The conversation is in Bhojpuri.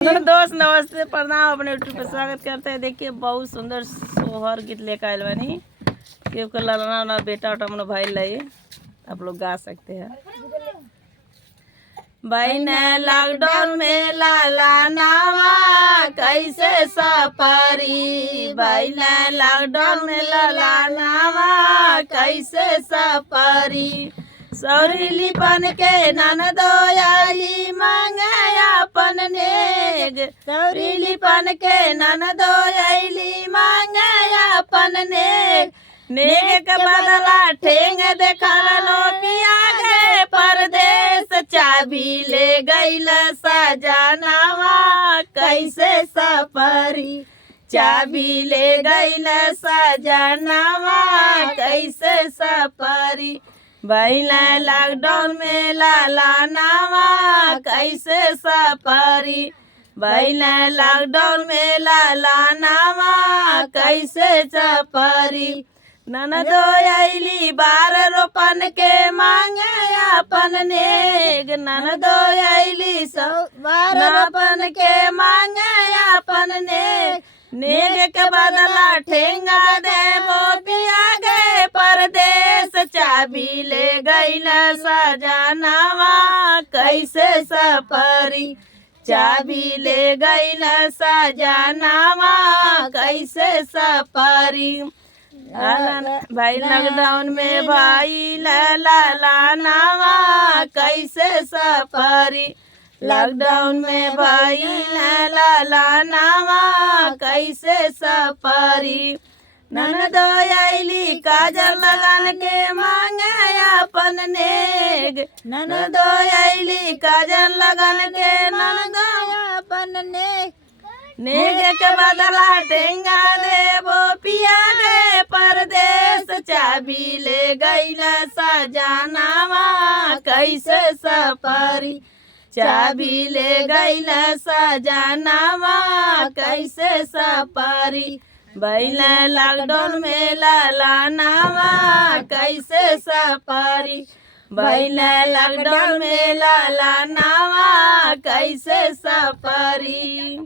दोस्त नमस्ते प्रणाम, अपने यूट्यूब पे स्वागत करते हैं। देखिए बहुत सुंदर सोहर गीत लेकर आयल बनी के लाना ना बेटा उठा मन भाई लाइए, आप लोग गा सकते हैं। भाई ने लॉकडाउन में लाला नावा कैसे सफरी, भाई ने लॉकडाउन में लाला नावा कैसे सफरी, सौरीली पन के ननदो आई मांगे अपन नेग, सौरीली पन के ननदो आईली मांगे अपन नेग, नेग के बदला ठेंग देखालो पिया गए परदेश, चाबी ले गईल सजनावा कैसे सफरी, चाबी ले गईल सजनावा कैसे सफरी, भैला लॉकडाउन में लाला नावा कैसे सफरी, भैला लॉकडाउन में लाला नावा कैसे सफरी, ननदो आईली बार रोपन के मांगे अपन नेग, ननदो आईली बार रोपन के मांगे अपन नेग, नेग के बदला ठेंगा देबो पिया गए परदेश, चाबी ले गईल सजनावा कैसे सफरी, चाबी ले गईल सजनावा कैसे सफरी, भाई लॉकडाउन में भाई लाला नावा कैसे सफरी, लॉकडाउन में भाई लाला नावा कैसे सफरी, ननदो आईली काजल लगान के मांगे अपन नेग, ननदो आईली काजल लगान के ननदो अपन नेग, नेग के बदला टेंगा देबो पिया गे परदेश, चाबी ले गईल सजनावा कैसे सफरी, चाबी ले गईल सजनावा कैसे सफरी, भैला लॉकडाउन में लाला नावा कैसे सफरी, भैला लॉकडाउन में लाला नावा कैसे सफरी।